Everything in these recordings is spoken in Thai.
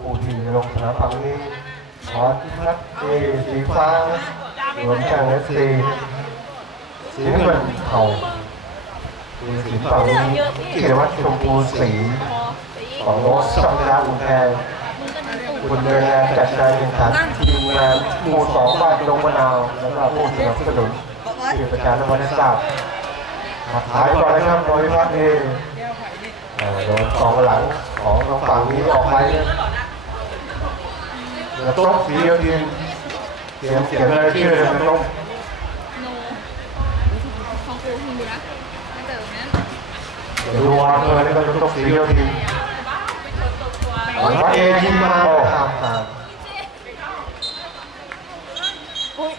ผู้ที่ลงสนามฝั่งนี้ขอที่พัดเอสีฟ้ารวมช่างเอสซีสีน้ำเงินเทาคือสีฝั่งนี้กิจวัตรชมพูสีของโน้ตสัปดาห์อุแทนคุณเดินงานจัดการแข่งขันทีมงานหมู่สองบ้านดงมะนาวแล้วก็ผู้สนับสนุนที่ประชาชนวัฒนศาสตร์มาขายก่อนนะครับโดยพัดเอเอ่อโดนกองหลังของทางฝั่งนี้ออกไป กระต้องสีเดียวทีมเตรียมเขียนอะไรชื่อเลยกระต้องโนของกูหิวนะตั้งแต่ตรงนั้นเดี๋ยวดูว่าเธอนี่ก็ต้องสีเดียวทีมพระเอยิงมาตามตามอุ้ย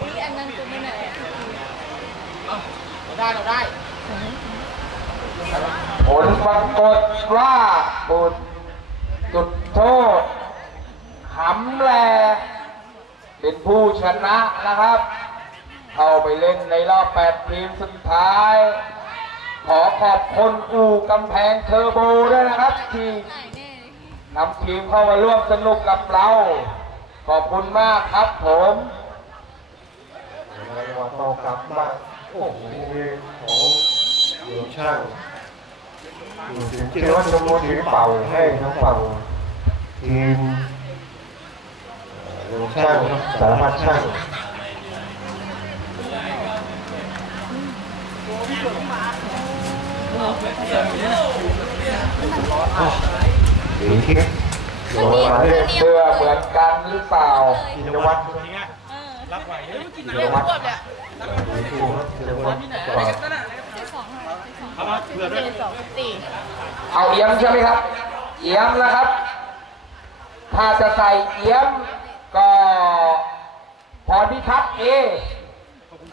อุ้ยอันนั้นกูไม่ไหนอะได้เราได้ผลปรากฏว่าบุตรจุดโทษ หำแลเป็นผู้ชนะนะครับ เข้าไปเล่นในรอบ 8 ทีมสุดท้าย ขอขอบคุณอู่กำแพงเทอร์โบด้วยนะครับ ที่นำทีมเข้ามาร่วมสนุกกับเรา ขอบคุณมากครับผมแล้วก็โตกลับมาโอ้โหของหลวงช่างถึงคิดว่าชมพูถือเป่าให้ทั้งฝั่งทีม ช่างสารพัดช่างสีทิพย์โดนหมายเลขเสื้อเหมือนกันหรือเปล่ากินวัตรเออกินวัตรสีทูกินวัตรก่อนเจ็ดสองเท่าไหร่เจ็ดสองเอามาเผื่อด้วยเจ็ดสองสี่เอาเอี้ยมใช่ไหมครับ เอี้ยมนะครับ ถ้าจะใส่เอี้ยม ก็พรพิทักษ์เอ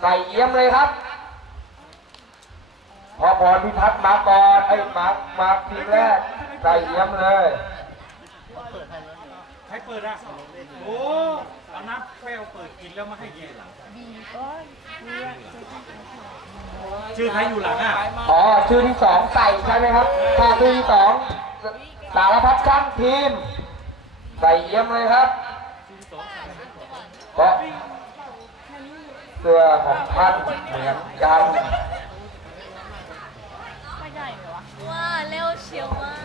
ใส่เอี้ยมเลยครับ พอพรพิทักษ์มาก่อนไอ้ยมามาทีแรกใส่เอี้ยมเลยใครเปิดอะโอ้เอาน้ำแป้วเปิดกินแล้วมาให้กินชื่อใครอยู่หลังอะอ๋อชื่อที่สองใส่ใช่ไหมครับถ้าชื่อที่สองสารพัดช่างทีม ใส่เอี้ยมเลยครับ เพราะเสื้อของท่านเหมือนกันไม่ได้เหรอวะว้าเร็วเชียวมาก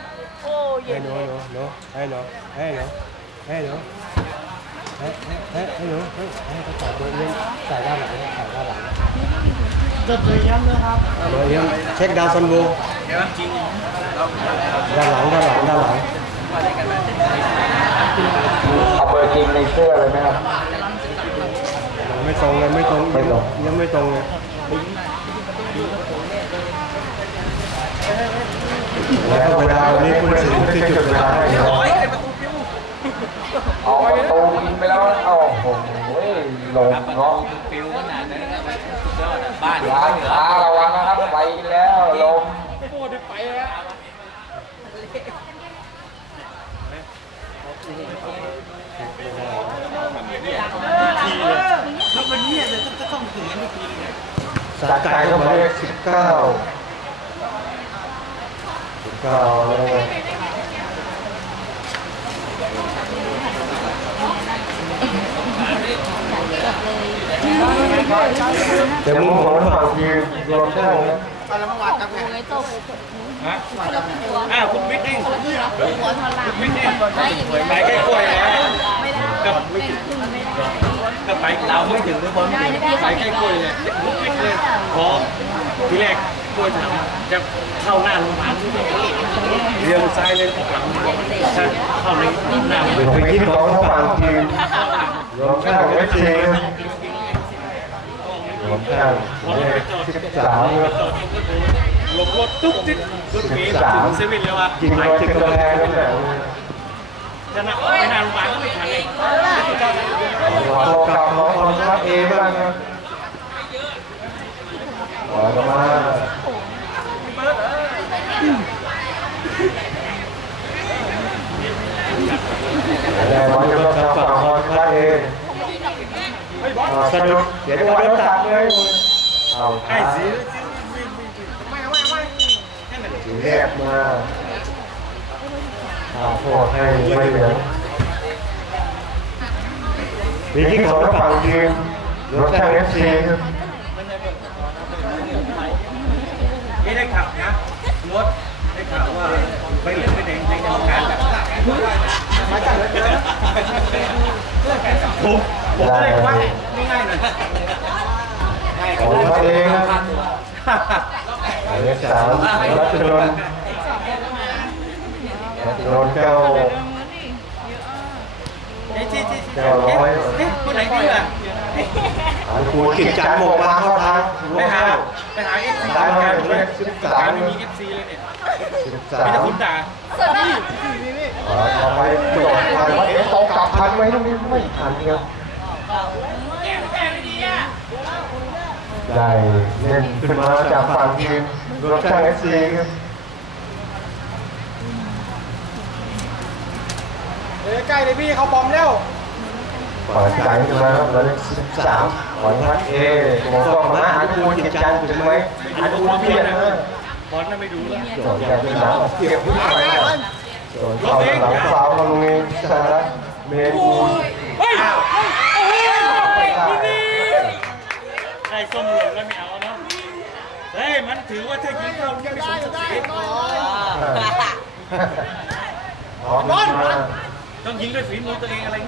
โอ้เย็น Hey, เล no, ย no, no. Hey, no. Hey, no. Hey, no. Hey, hey, hey, hey, no. Hey, hey, เขาใส่ตัวเอี้ยมใส่ด้านหลังใส่ด้านหลังเกิดเลยย้ำเลยครับตัวเอี้ยมเช็คดาวน์ซันบูด้านหลังด้านหลังด้านหลัง เอาเบอร์จริงในเสื้อเลยไหมครับไม่ตรงเลยไม่ตรงไม่ตรงเอี้ยังไม่ตรงเลยแล้วเวลาวันนี้คุณสิงห์ที่จุดเวลาให้เราเอาประตูยิงไปแล้วโอ้โหลงเนาะฟิวขนาดนั้นนะครับสุดยอดอะบ้านร้านค้าระวังนะครับไปแล้วลม สะใจก็หมายเลขสิบเก้าสิบเก้าแล้วไงเดี๋ยวมุมของฝั่งทีมรวมช่างนะโอ้ยตบฮะคนละหัวอ้าวคุณวิทย์เองหัวทอนหลังไม่อย่างนี้ไปใกล้กล้วยนะไม่ได้เป็นครึ่ง ไม่ได้ก็ไปเราไม่ถึงเลยบอลไม่ถึงไปใกล้กล้วยเลยลุกไม่เลยพอทีแรกกล้วยถามจะเข้าหน้าโรงพยาบาลเลี้ยวซ้ายเลยออกหลังถ้าเข้าในหน้าอยู่ไปที่ของฝั่งทีมรวมช่างเอฟซีรวมช่างหมายเลขสิบสามครับหลบรถตุ๊กติ๊กรถเมล์ถึงเซเว่นแล้วอะจริงเราจิกกระแพงนั่นแหละ จะนั่งไปหนาโรงพยาบาลก็ไม่ทันเลยโลกับของคนรับเอบ้างครับปล่อยกันมาแต่วันจะต้องทำฝั่งคนรับเอสนุกเดี๋ยวจะเริ่มตัดเลยเอา ไอ้ ท้า สี สีแรกมาท้า โทษให้ไม่เหลือง ปีที่สองก็ฝั่งทีมรถช่างเอฟซีครับนี่ได้ข่าวนะ รถได้ข่าวว่าไปเหลือไปแดงในกรรมการแบบผมผมก็เลยว่าง่ายๆหน่อยง่ายกขอว่างมาเองครับหมายเลขสามรัชนนท์รัชนนท์เก้าเอ้ยที่ที่ที่ เก้าร้อยเอ๊ะคนไหนดีอะอันคูกิจจันทร์โมงมาเข้าทางไปหาไปหาเอฟซีสายกรรมมาการเลเลยขสิบกรรมสามไม่มีเอฟซีเลยเนี่ยสิบมีสาแต่คนด่าต่อไปจทย์ทันไว่าเอ๊ะตกกลับทันไหมตรงนี้ไม่ทันครับได้เล่นขึ้นมาจากฝั่งทีมรถช่างเอฟซีครับเอ้ใกล้เลยพี่เขาบอมแล้ว เปิดใจขึ้นมาครับหมายเลขสิบสามขอทัดเอมองกล้องมาอันคูกิจจันทร์ถึงไหมอันคูเพียรนะบอลน่ะไม่ดูแล้วโจทย์การเป็นหลังเก็บผู้ชายโจทย์เข้าหลังฟาวตรงนี้สหรัฐเมนูนเฮ้ยใครส้มหลงแล้วไม่เอาเนาะเฮ้ยมันถือว่าถ้ายิงเข้าไม่สมศักดิ์ศรีพร้อมมาต้องยิงด้วยฝีมือตัวเองอะไรอย่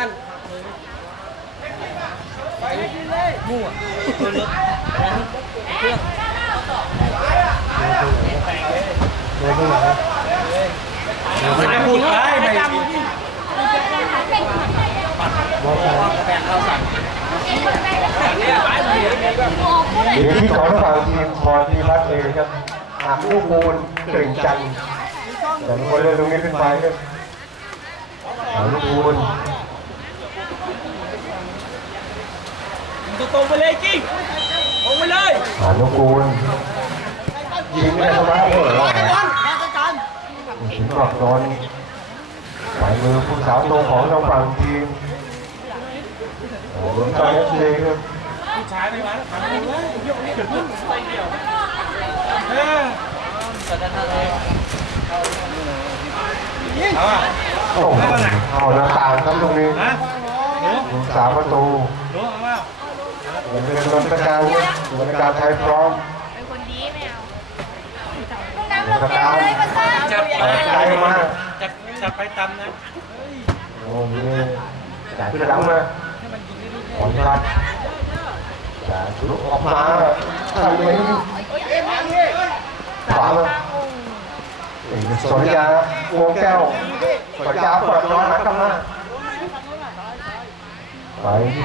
างเงี้ยว้าวนั่นมันจะพูดไปไม่ทีมที่ของฝั่งทีมพรทีพัฒน์เองครับหักลูกมูลเก่งจังแต่คนเล่นตรงนี้ขึ้นไปครับหักลูกมูล ตรงไปเลยจริงตรงไปเลยหักลูกมูลยิงไม่ได้สมาร์ทเลยถึงกรอบนอนหมายมือผู้สาวตรงของทางฝั่งทีมรวมใจเอฟซีครับผู้ชายไม่มาแล้วทำเลยยกนี่เดี๋ยวไปเดียวเออเอาอะโอ้โหเอาหน้าต่างครับตรงนี้ฮะหนูสามประตูหนูเอาเปล่าเป็นเรื่องนการบริการไทยพร้อมเป็นคนดีไม่เอาบริการจับไปใจมากจับจับไปตำนะโอ้โหจ่ายขึ้นหลังมาขอนรัดจ่ายลุกออกมาทำไมขวามาสนยาโวงแก้วสนยาเปิดร้อนหลังกลับมา ไปที่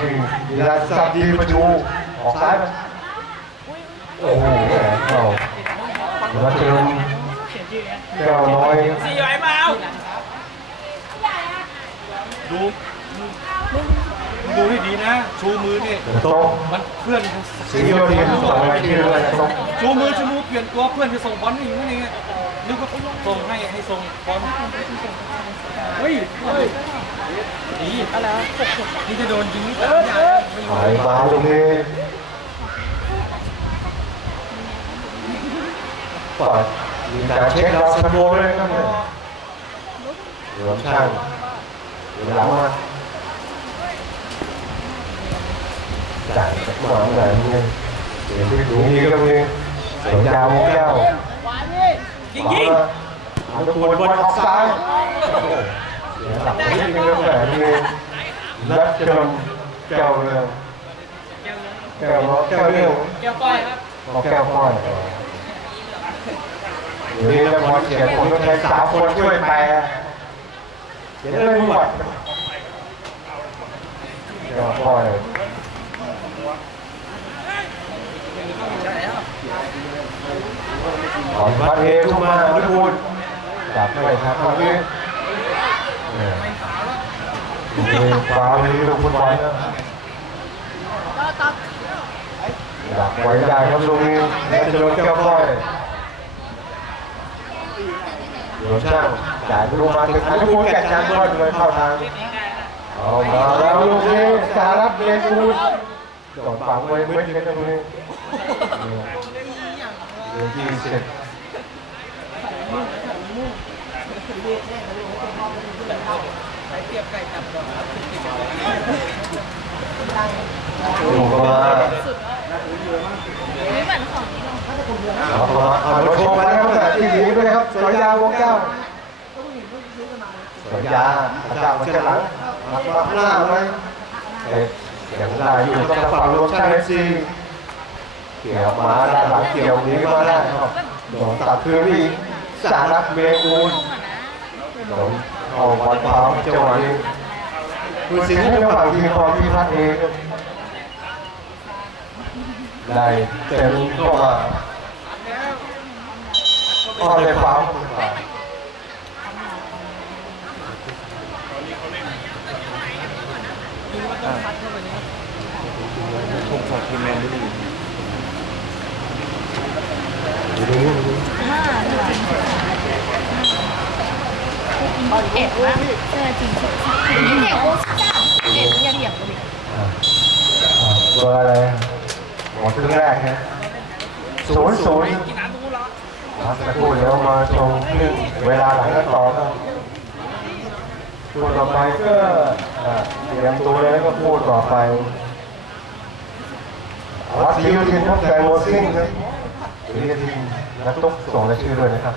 ดีราสับดีประจูออกซ้ายมาโอ้โหแหมเข้าแล้วเติมแก้วน้อยสี่ไหวเปล่าดูดูให้ดีนะ ชูมือนี่โต๊ะมันเพื่อนสีโยเทียนสองนาทีเลยโต๊ะชูมือชูมือเปลี่ยนตัวเพื่อนจะส่งบอลให้อยู่นั่นึกว่าส่งให้ให้ส่งบอล เฮ้ยเฮ้ยดีอะไรนี่จะโดนยิงแต่ไม่ได้ไม่หายมาตรงนี้ปล่อยมีการเช็คเราสะดวกเลยครับเนี่ยรวมช่างหลังมาจ่ายจากหมาไหนเนี่ยเดี๋ยวที่ดูนี่ก็มีสนยาวแก้วยิงยิงหาตะปู นบอลออกซ้ายเสียหลักนิดนึงครับแต่นี่รัดจนแก้วเรื่องแก้วแก้วเรื่องแก้วก้อยครับพอแก้วก้อยเดี๋ยวนี้จะมอเขียนคนต้องใช้สาวคนช่วยแปลเขียนเลยหมดแก้วก้อยขอนพัดเอเข้ามาทุกคนจับไม่ครับตรงนี้เนี่ยนี่ ฟ้าวนี้ลูกฟุตบอลดักไว้ได้ครับตรงนี้แล้วจะโดแก้วก้อยเดี๋ยวช่างจ่ายลูกมาถึงอันทุกคนแกะจานก้อยเลยเข้าทางเอามาแล้วลูกนี้สารับเลกูดโดนฝังไว้เม็ดกันตรงนี้เหลือยี่สิ บดูก็มาไม่เหมือนของนี่หรอกเอามาเอารถชมมาแล้วครับที่ดีด้วยนะครับสอยยาวงแก้วสอยยาอาจารย์มันจะหลังรับรับหน้าไหมเสียงได้อยู่ต้องฟังรวมช่างเอฟซีเกี่ยวมาด้านหลังเกี่ยวนี้มาได้ครับโดนตัดคืนอีกสารักเมกูลตรง อะนะโดนเอาบอลเท้าจังหวะนี้คือสิ่งที่ระหว่างทีมพอทีมพัดเองได้เต็มเข้ามาก็เลยฟาวล์ห้า เอ็ดวะเออจริงจริงนี่เถียงกูจ้าเอ็ดย่าเถียงกูดิตัวอะไรหมดครึ่งแรกฮะศูนย์ศูนย์พักสักครู่เดี๋ยวมาชมครึ่งเวลาหลังกันต่อครับตัวต่อไปก็เตรียมตัวเลยแล้วก็พูดต่อไปวัดทีมทีมพบแกงโมซิ่งครับทีมนักตุ๊กส่งรายชื่อด้วยนะครับ